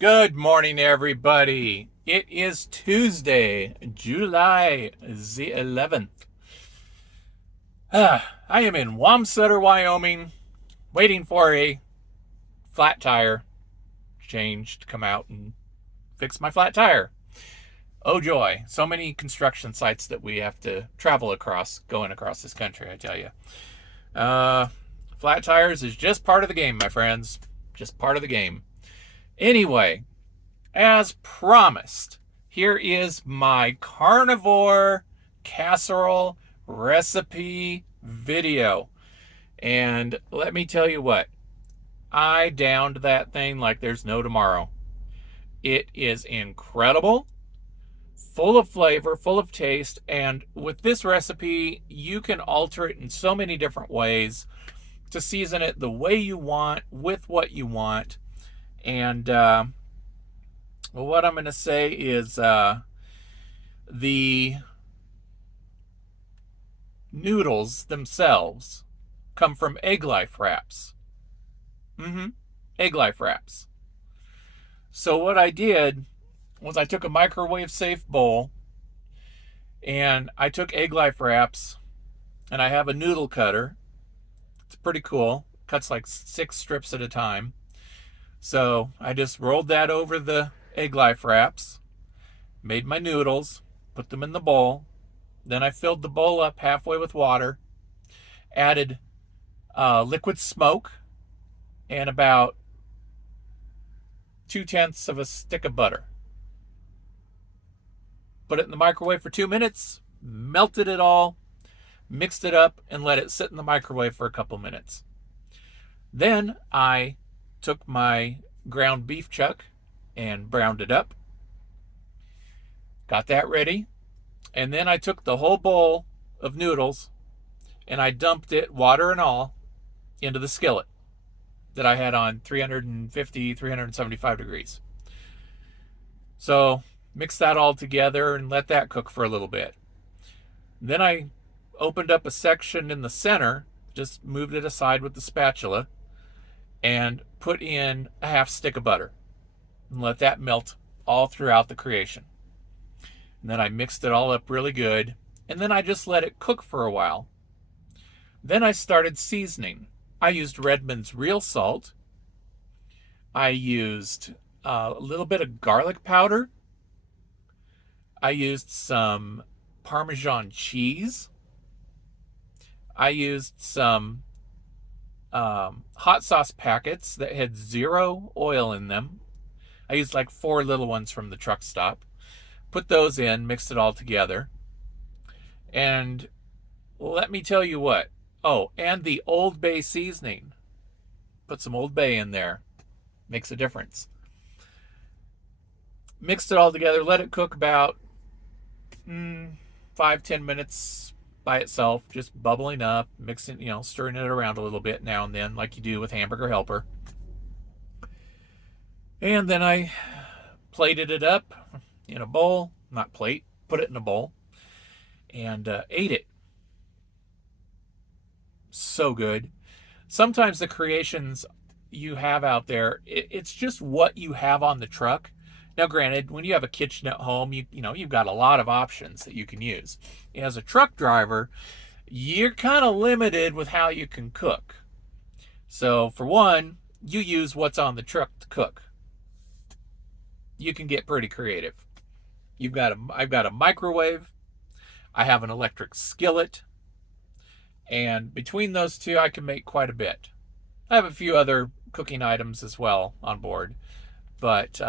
Good morning, everybody. It is Tuesday, July the 11th. I am in Wamsutter, Wyoming, waiting for a flat tire change to come out and fix my flat tire. Oh, joy. So many construction sites that we have to travel across going across this country, I tell you. Uh, Flat tires is just part of the game, my friends. Just part of the game. Anyway, as promised, here is my carnivore casserole recipe video. And let me tell you what, I downed that thing like there's no tomorrow. It is incredible, full of flavor, full of taste. And with this recipe, you can alter it in so many different ways to season it the way you want, with what you want. And well, what I'm going to say is the noodles themselves come from egg life wraps. Egg life wraps. So what I did was I took a microwave safe bowl and I took egg life wraps, and I have a noodle cutter. It's pretty cool. Cuts like 6 strips at a time. So I just rolled that over the egg life wraps, made my noodles, put them in the bowl. Then I filled the bowl up halfway with water, added liquid smoke, and about 2/10 of a stick of butter. Put it in the microwave for 2 minutes, melted it all, mixed it up, and let it sit in the microwave for a couple minutes. Then I took my ground beef chuck and browned it up. Got that ready. And then I took the whole bowl of noodles and I dumped it, water and all, into the skillet that I had on 350, 375 degrees. So mix that all together and let that cook for a little bit. Then I opened up a section in the center, just moved it aside with the spatula, and put in a half stick of butter and let that melt all throughout the creation. And then I mixed it all up really good, and then I just let it cook for a while. Then I started seasoning. I used Redmond's real salt. I used a little bit of garlic powder. I used some Parmesan cheese. I used some hot sauce packets that had 0 oil in them. I used like 4 little ones from the truck stop. Put those in, mixed it all together. And let me tell you what. Oh, and the Old Bay seasoning. Put some Old Bay in there. Makes a difference. Mixed it all together, let it cook about 5-10 minutes by itself, just bubbling up, mixing, stirring it around a little bit now and then, like you do with Hamburger Helper. And then I plated it up in a bowl, not plate, put it in a bowl, and ate it. So good. Sometimes the creations you have out there, it's just what you have on the truck. Now, granted, when you have a kitchen at home, you've got a lot of options that you can use. As a truck driver, you're kind of limited with how you can cook. So, for one, you use what's on the truck to cook. You can get pretty creative. I've got a microwave. I have an electric skillet. And between those two, I can make quite a bit. I have a few other cooking items as well on board. But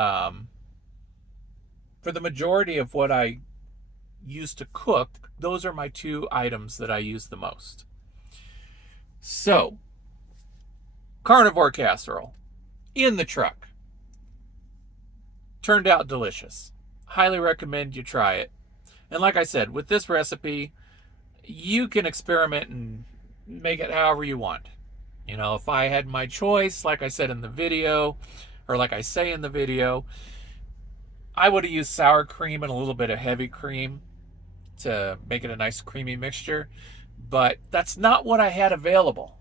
for the majority of what I use to cook, those are my 2 items that I use the most. So, carnivore casserole in the truck. Turned out delicious. Highly recommend you try it. And like I said, with this recipe, you can experiment and make it however you want. If I had my choice, like I said in the video, or like I say in the video, I would have used sour cream and a little bit of heavy cream to make it a nice creamy mixture. But that's not what I had available.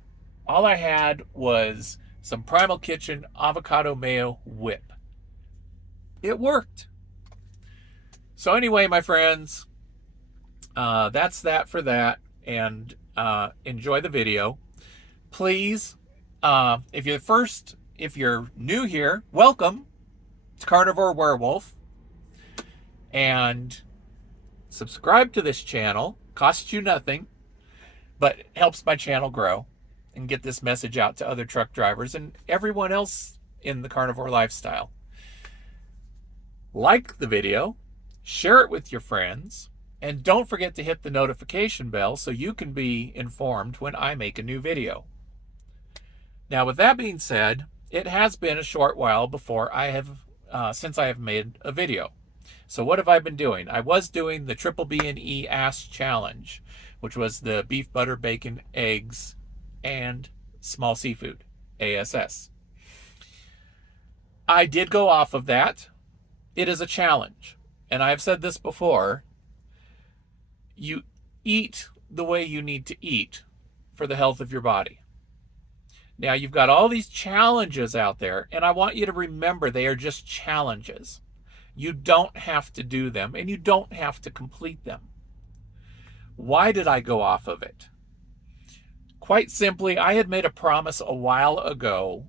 All I had was some Primal Kitchen avocado mayo whip. it worked. So anyway, my friends, that's that for that. And enjoy the video. Please, if you're new here, welcome to Carnivore Werewolf. And subscribe to this channel. Costs you nothing, but it helps my channel grow and get this message out to other truck drivers and everyone else in the carnivore lifestyle. Like the video, share it with your friends, and don't forget to hit the notification bell so you can be informed when I make a new video. Now, with that being said, it has been a short while since I have made a video. So what have I been doing? I was doing the Bbbe Ass Challenge, which was the beef, butter, bacon, eggs, and small seafood, ASS. I did go off of that. It is a challenge. And I've said this before. You eat the way you need to eat for the health of your body. Now, you've got all these challenges out there, and I want you to remember they are just challenges. You don't have to do them, and you don't have to complete them. Why did I go off of it? Quite simply, I had made a promise a while ago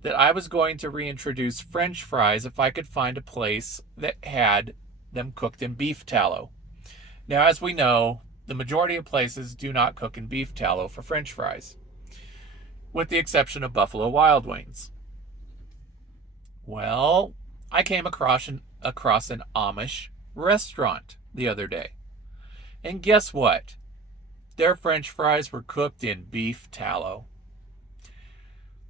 that I was going to reintroduce French fries if I could find a place that had them cooked in beef tallow. Now, as we know, the majority of places do not cook in beef tallow for French fries, with the exception of Buffalo Wild Wings. Well, I came across an Amish restaurant the other day. And guess what? Their French fries were cooked in beef tallow.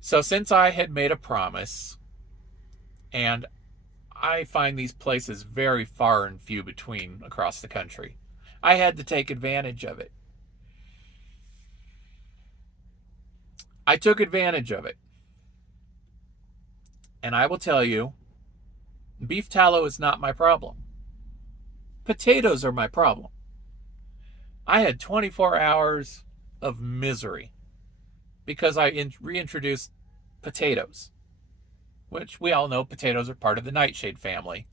So since I had made a promise, and I find these places very far and few between across the country, I had to take advantage of it. I took advantage of it. And I will tell you, beef tallow is not my problem. Potatoes are my problem. I had 24 hours of misery because I reintroduced potatoes, which we all know potatoes are part of the nightshade family.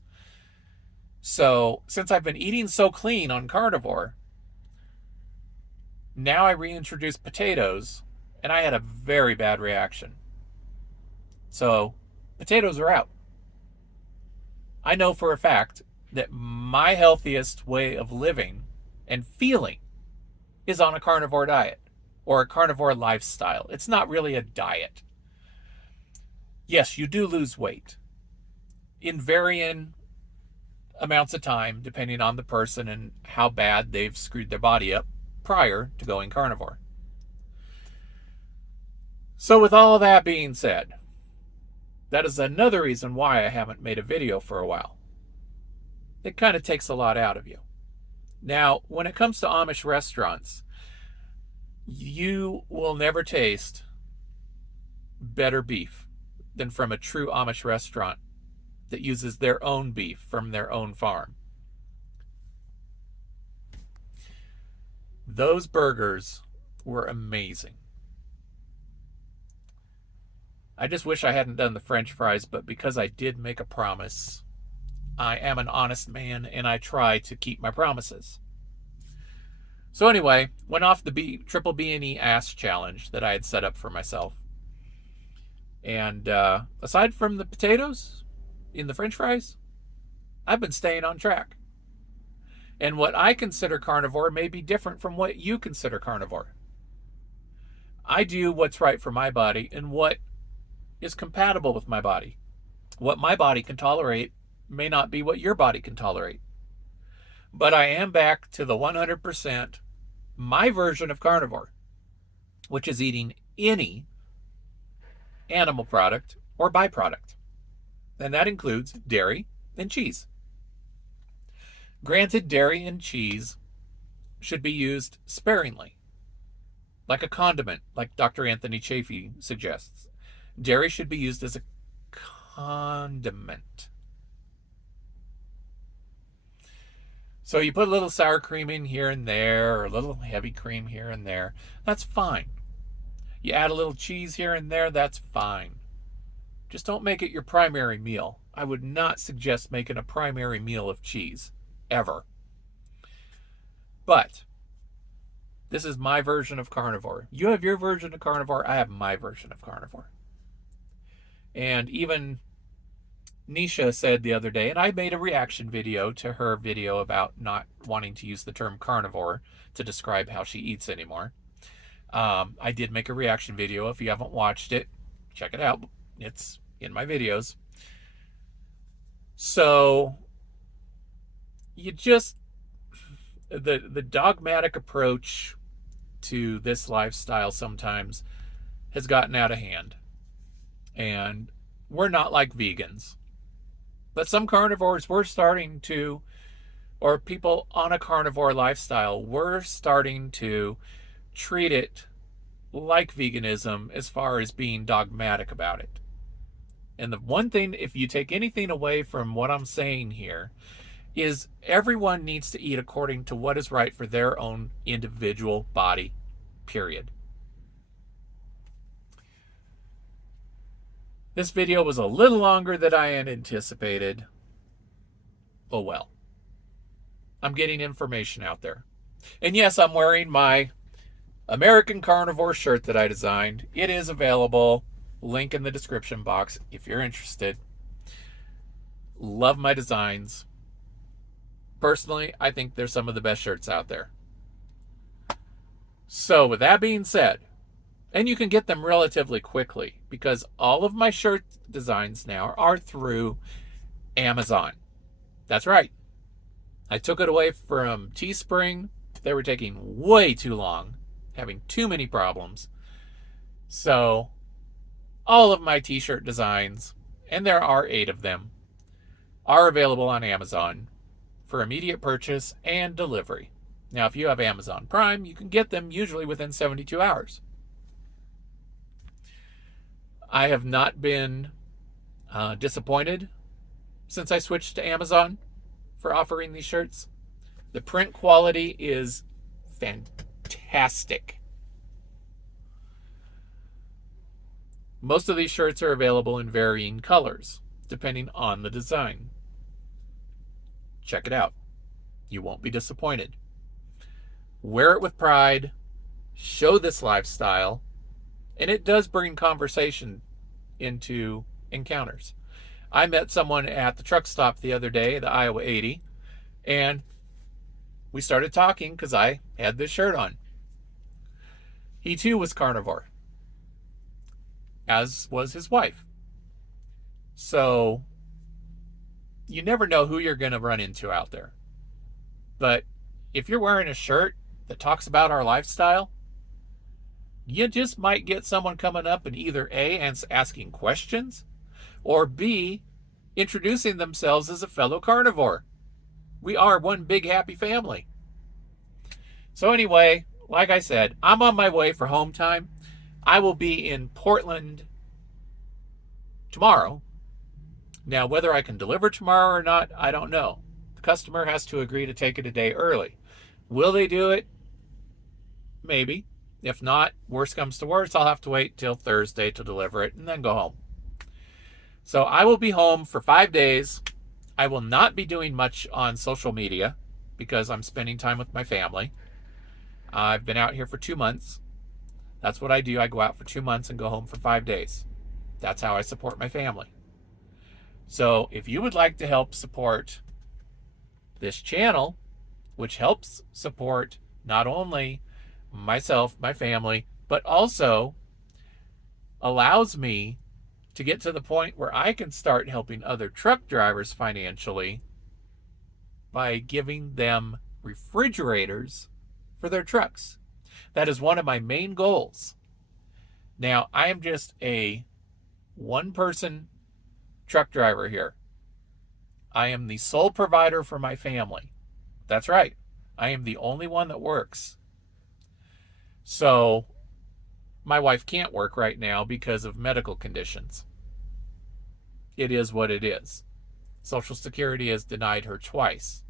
So since I've been eating so clean on carnivore, now I reintroduced potatoes, and I had a very bad reaction. So potatoes are out. I know for a fact that my healthiest way of living and feeling is on a carnivore diet or a carnivore lifestyle. It's not really a diet. Yes, you do lose weight in varying amounts of time, depending on the person and how bad they've screwed their body up prior to going carnivore. So with all of that being said, that is another reason why I haven't made a video for a while. It kind of takes a lot out of you. Now, when it comes to Amish restaurants, you will never taste better beef than from a true Amish restaurant that uses their own beef from their own farm. Those burgers were amazing. I just wish I hadn't done the French fries, but because I did make a promise, I am an honest man and I try to keep my promises. So anyway, went off the Bbbe Ass Challenge that I had set up for myself. And aside from the potatoes in the French fries, I've been staying on track. And what I consider carnivore may be different from what you consider carnivore. I do what's right for my body and what is compatible with my body. What my body can tolerate may not be what your body can tolerate. But I am back to the 100% my version of carnivore, which is eating any animal product or byproduct. And that includes dairy and cheese. Granted, dairy and cheese should be used sparingly, like a condiment, like Dr. Anthony Chaffee suggests. Dairy should be used as a condiment. So you put a little sour cream in here and there, or a little heavy cream here and there. That's fine. You add a little cheese here and there, that's fine. Just don't make it your primary meal. I would not suggest making a primary meal of cheese, ever. But this is my version of carnivore. You have your version of carnivore, I have my version of carnivore. And even Nisha said the other day, and I made a reaction video to her video about not wanting to use the term carnivore to describe how she eats anymore. I did make a reaction video. If you haven't watched it, check it out. It's in my videos. So you just, the dogmatic approach to this lifestyle sometimes has gotten out of hand. And we're not like vegans. But some carnivores were starting to, or people on a carnivore lifestyle were starting to treat it like veganism as far as being dogmatic about it. And the one thing, if you take anything away from what I'm saying here, is everyone needs to eat according to what is right for their own individual body, period. This video was a little longer than I had anticipated. Oh well. I'm getting information out there. And yes, I'm wearing my American Carnivore shirt that I designed. It is available. Link in the description box if you're interested. Love my designs. Personally, I think they're some of the best shirts out there. So with that being said, and you can get them relatively quickly because all of my shirt designs now are through Amazon. That's right. I took it away from Teespring. They were taking way too long, having too many problems. So all of my t-shirt designs, and there are 8 of them, are available on Amazon for immediate purchase and delivery. Now, if you have Amazon Prime, you can get them usually within 72 hours. I have not been disappointed since I switched to Amazon for offering these shirts. The print quality is fantastic. Most of these shirts are available in varying colors, depending on the design. Check it out. You won't be disappointed. Wear it with pride. Show this lifestyle. And it does bring conversation into encounters. I met someone at the truck stop the other day, the Iowa 80, and we started talking because I had this shirt on. He too was carnivore, as was his wife. So you never know who you're going to run into out there. But if you're wearing a shirt that talks about our lifestyle, you just might get someone coming up and either A, asking questions, or B, introducing themselves as a fellow carnivore. We are one big happy family. So anyway, like I said, I'm on my way for home time. I will be in Portland tomorrow. Now, whether I can deliver tomorrow or not, I don't know. The customer has to agree to take it a day early. Will they do it? Maybe. If not, worst comes to worst, I'll have to wait till Thursday to deliver it and then go home. So I will be home for 5 days. I will not be doing much on social media because I'm spending time with my family. I've been out here for 2 months. That's what I do. I go out for 2 months and go home for 5 days. That's how I support my family. So if you would like to help support this channel, which helps support not only myself, my family, but also allows me to get to the point where I can start helping other truck drivers financially by giving them refrigerators for their trucks. That is one of my main goals. Now, I am just a one-person truck driver here. I am the sole provider for my family. That's right. I am the only one that works. So my wife can't work right now because of medical conditions. It is what it is. Social Security has denied her twice.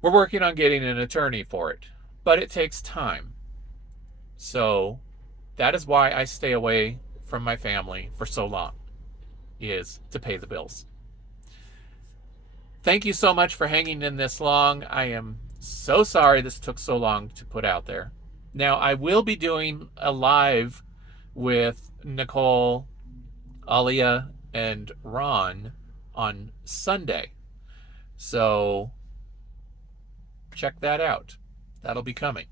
We're working on getting an attorney for it, but it takes time. So that is why I stay away from my family for so long. is to pay the bills. Thank you so much for hanging in this long. I am so sorry this took so long to put out there. Now, I will be doing a live with Nicole, Alia, and Ron on Sunday. So check that out. That'll be coming.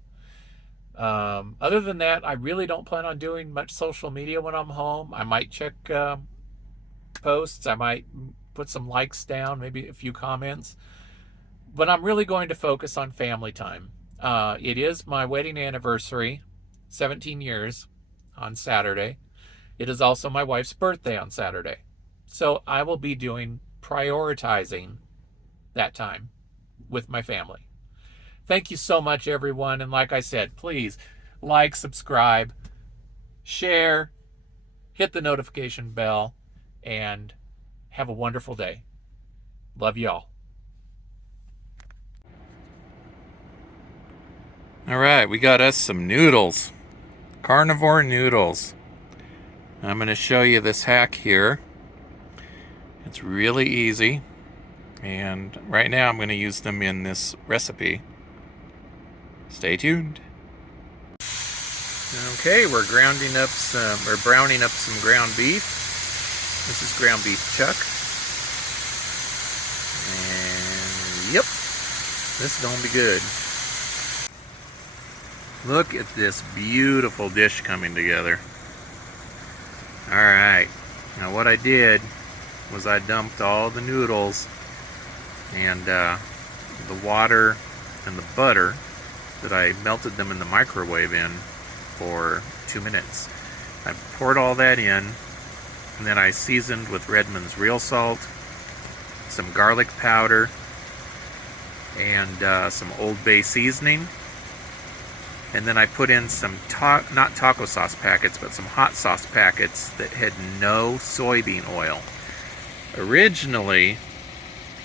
Other than that, I really don't plan on doing much social media when I'm home. I might check posts. I might put some likes down, maybe a few comments. But I'm really going to focus on family time. It is my wedding anniversary, 17 years, on Saturday. It is also my wife's birthday on Saturday. So I will be prioritizing that time with my family. Thank you so much, everyone. And like I said, please like, subscribe, share, hit the notification bell, and have a wonderful day. Love y'all. All right, we got us some noodles. Carnivore noodles. I'm going to show you this hack here. It's really easy. And right now I'm going to use them in this recipe. Stay tuned. Okay, we're browning up some ground beef. This is ground beef chuck. And yep, this is gonna be good. Look at this beautiful dish coming together. Alright, now what I did was I dumped all the noodles and the water and the butter that I melted them in the microwave in for 2 minutes. I poured all that in, and then I seasoned with Redmond's real salt, some garlic powder, and some Old Bay seasoning. And then I put in some, not taco sauce packets, but some hot sauce packets that had no soybean oil. Originally,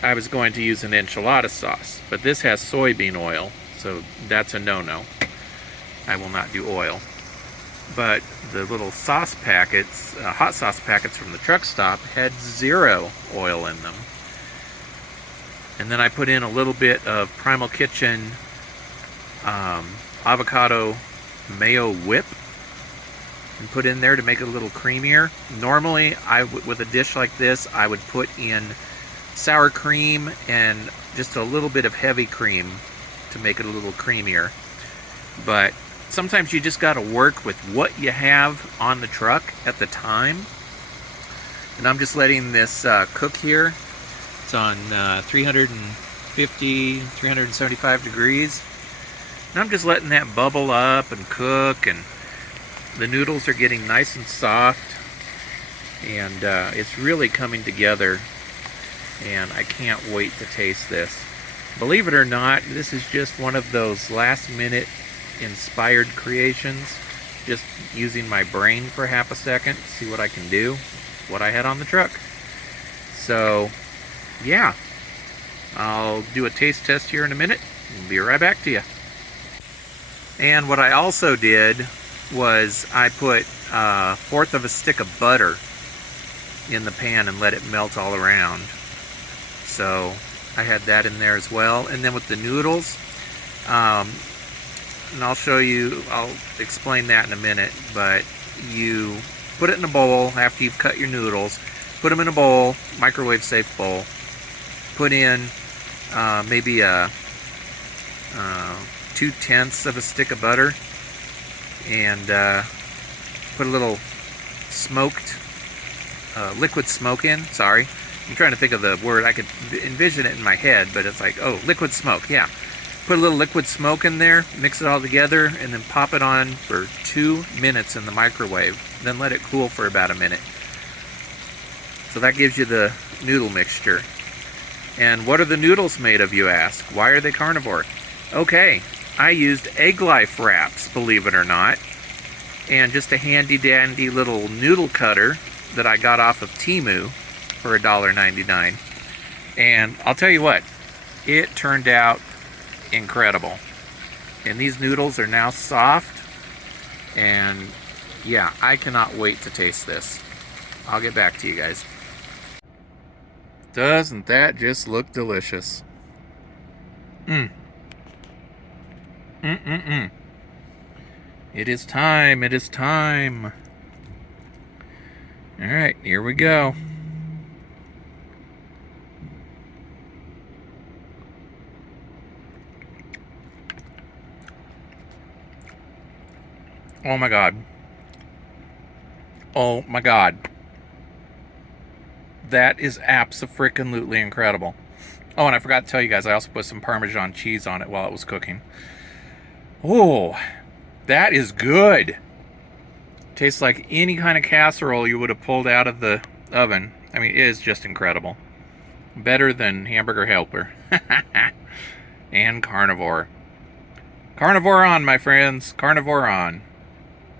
I was going to use an enchilada sauce, but this has soybean oil, so that's a no-no. I will not do oil. But the little sauce packets, hot sauce packets from the truck stop, had 0 oil in them. And then I put in a little bit of Primal Kitchen avocado mayo whip and put in there to make it a little creamier. Normally, with a dish like this, I would put in sour cream and just a little bit of heavy cream to make it a little creamier. But sometimes you just got to work with what you have on the truck at the time. And I'm just letting this cook here. It's on 350, 375 degrees. And I'm just letting that bubble up and cook, and the noodles are getting nice and soft, and it's really coming together, and I can't wait to taste this. Believe it or not, this is just one of those last minute inspired creations, just using my brain for half a second to see what I can do, what I had on the truck. So yeah, I'll do a taste test here in a minute and be right back to you. And what I also did was I put 1/4 of a stick of butter in the pan and let it melt all around. So I had that in there as well. And then with the noodles, and I'll show you, I'll explain that in a minute, but you put it in a bowl after you've cut your noodles, put them in a bowl, microwave safe bowl, put in maybe a 2/10 of a stick of butter, and put a little smoked liquid smoke in. Sorry, I'm trying to think of the word. I could envision it in my head, but it's like, oh, liquid smoke. Yeah, put a little liquid smoke in there, mix it all together, and then pop it on for 2 minutes in the microwave. Then let it cool for about a minute. So that gives you the noodle mixture. And what are the noodles made of, you ask? Why are they carnivore? Okay, I used Egg Life wraps, believe it or not, and just a handy dandy little noodle cutter that I got off of Temu for $1.99. And I'll tell you what, it turned out incredible. And these noodles are now soft, and yeah, I cannot wait to taste this. I'll get back to you guys. Doesn't that just look delicious? Mmm. Mm-mm-mm. It is time. It is time. All right, here we go. Oh my God. Oh my God. That is abso-freaking-lutely incredible. Oh, and I forgot to tell you guys, I also put some Parmesan cheese on it while it was cooking. Oh, that is good. Tastes like any kind of casserole you would have pulled out of the oven. I mean, it is just incredible. Better than Hamburger Helper. And Carnivore. Carnivore on, my friends. Carnivore on.